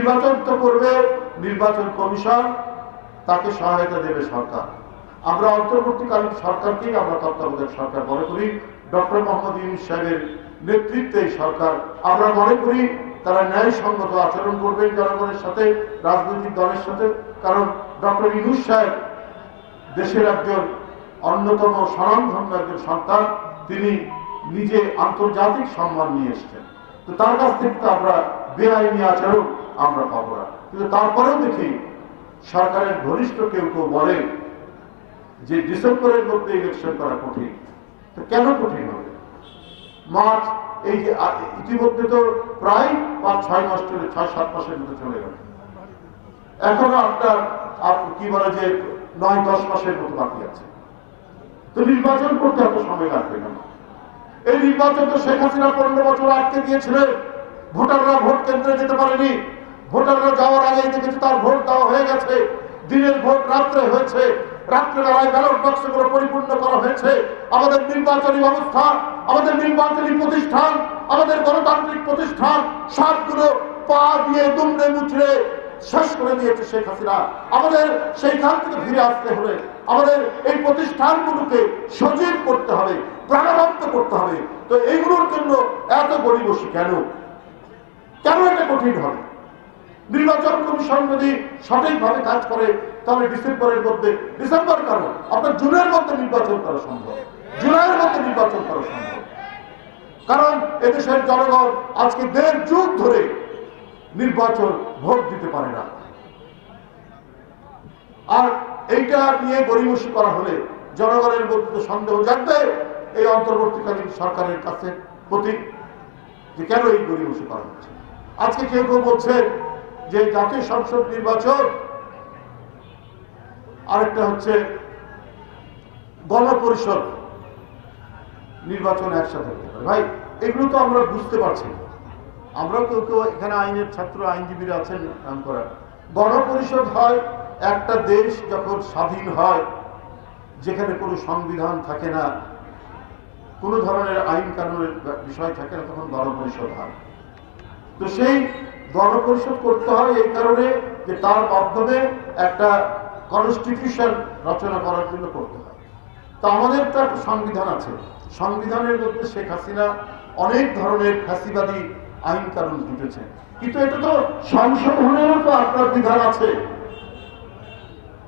নির্বাচন তো করবে নির্বাচন কমিশন, তাকে সহায়তা দেবে সরকার। আমরা অন্তর্বর্তীকালীন সরকারকেই আমরা তত্ত্বাবধায়ক সরকার মনে করি। ডক্টর মোহাম্মদ ইউনুস সাহেবের নেতৃত্বে সরকার। আমরা মনে করি তারা ন্যায়সঙ্গত আচরণ করবেন জনগণের সাথে, রাজনৈতিক দলের সাথে। কারণ ডক্টর ইউনুস সাহেব দেশের একজন অন্যতম স্বনামধন্য একজন সন্তান। তিনি নিজে আন্তর্জাতিক সম্মান নিয়ে এসছেন। তো তার কাছ থেকে তো আমরা বেআইনি আচরণ আমরা পাবো না। কিন্তু তারপরেও দেখি, সরকারের ঘনিষ্ঠ কেউ কেউ বলে যে ডিসেম্বরের মধ্যে ইলেকশন করা কঠিন। তো কেন কঠিন হবে? মার্চ, এই যে ইতিমধ্যে তো প্রায় পাঁচ, ছয় মাস চলে, ছয়, সাত মাসের মধ্যে চলে গেল। এখনও আপনার আপ- কি বলে যে নয়, দশ মাসের মতো বাকি আছে। তো নির্বাচন করতে এত সময় লাগবে না এই নির্বাচন তো শেখ হাসিনা পনেরো বছর আটকে দিয়েছিলেন ভোটাররা ভোট কেন্দ্রে যেতে পারেনি। ভোটাররা যাওয়ার আগে দেখেছে তার ভোট দেওয়া হয়ে গেছে, দিনের ভোট রাত্রে হয়েছে রাত্রেবেলায় ব্যালট বাক্সগুলো পরিপূর্ণ করা হয়েছে। আমাদের নির্বাচনী ব্যবস্থা, আমাদের নির্বাচনী প্রতিষ্ঠান, আমাদের গণতান্ত্রিক প্রতিষ্ঠান, সবগুলো পা দিয়ে দুমড়ে মুচড়ে শেষ করে দিয়েছে শেখ হাসিনা। আমাদের সেইখান থেকে ফিরে আসতে হলে আমাদের এই প্রতিষ্ঠানগুলোকে সজীব করতে হবে, প্রাণবন্ত করতে হবে। তো এইগুলোর জন্য এত গরিবসী কেন কেন এটা কঠিন হবে? নির্বাচন কমিশন যদি সঠিকভাবে কাজ করে, তাহলে ডিসেম্বরের মধ্যে, ডিসেম্বর কেন? আপনার জুনের মধ্যে নির্বাচন করা সম্ভব। জুলাইয়ের মধ্যে নির্বাচন করা সম্ভব। কারণ এদেশের জনগণ আজকে দেড় যুগ ধরে নির্বাচন ভোট দিতে পারে না। আর এইটা নিয়ে গরিমসি করা হলে জনগণের মধ্যে সন্দেহ জানবে এই অন্তর্বর্তীকালীন সরকারের কাছে প্রতি যে কেন এই গরিমসি করা হচ্ছে? আজকে কেউ কেউ বলছে যে জাতীয় সংসদ নির্বাচন, আরেকটা হচ্ছে গণপরিষদ নির্বাচন একসাথে হতে পারে। ভাই, এগুলো তো আমরা বুঝতে পারছি। আমরা কেউ কেউ এখানে আইনের ছাত্র, আইনজীবীরা আছেন, নাম করা। গণপরিষদ হয় একটা দেশ যখন স্বাধীন হয়, যেখানে কোনো সংবিধান থাকে না, কোনো ধরনের আইন কানুনের বিষয় থাকে না, তখন গণপরিষদ হয়। তো সেই গণপরিষদ করতে হয় এই কারণে যে তার মাধ্যমে একটা কনস্টিটিউশন রচনা করার জন্য করতে হয়। তো আমাদের তো একটা সংবিধান আছে। সংবিধানের মধ্যে শেখ হাসিনা অনেক ধরনের ফ্যাসিবাদী আইন কানুন জুটেছে কিন্তু এটা তো সংশোধনেরও তো আপনার বিধান আছে।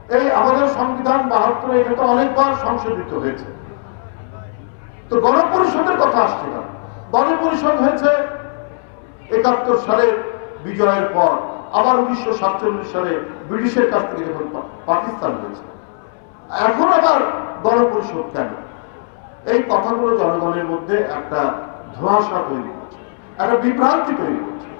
এই আমাদের সংবিধান বাহাত্তরে, এটা তো অনেকবার সংশোধিত হয়েছে। তো গণপরিষদের কথা আসছে না। গণপরিষদ হয়েছে একাত্তর সালে বিজয়ের পর, আবার উনিশশো সাতচল্লিশ সালে ব্রিটিশের কাছ থেকে যখন পাকিস্তান হয়েছে। এখন আবার গণপরিষদ কেন? এই কথাগুলো জনগণের মধ্যে একটা ধোঁয়াশা তৈরি করছে, একটা বিভ্রান্তি তৈরি করছে।